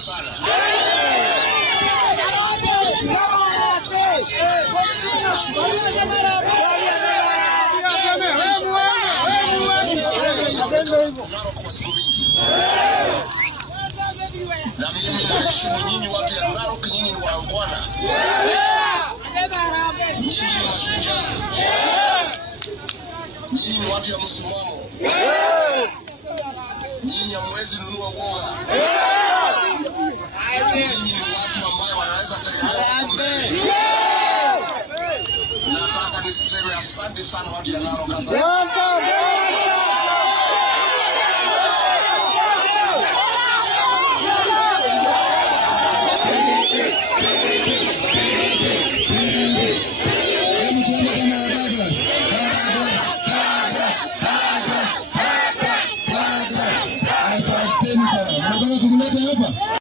sana sana. Narok kwa siku mingi. Na mimi nimeheshimu nyinyi watu ya Narok, nyinyi ni waangwana. Nyinyi ni mashujaa. Nyinyi ni watu ya msimamo. Nyinyi hamwezi nunua uoga. Nyinyi ni watu ambao wanaweza tegemea mbele. Nataka niseme asante sana watu ya Narok. Asante sana. Mnataka kumleta hapa?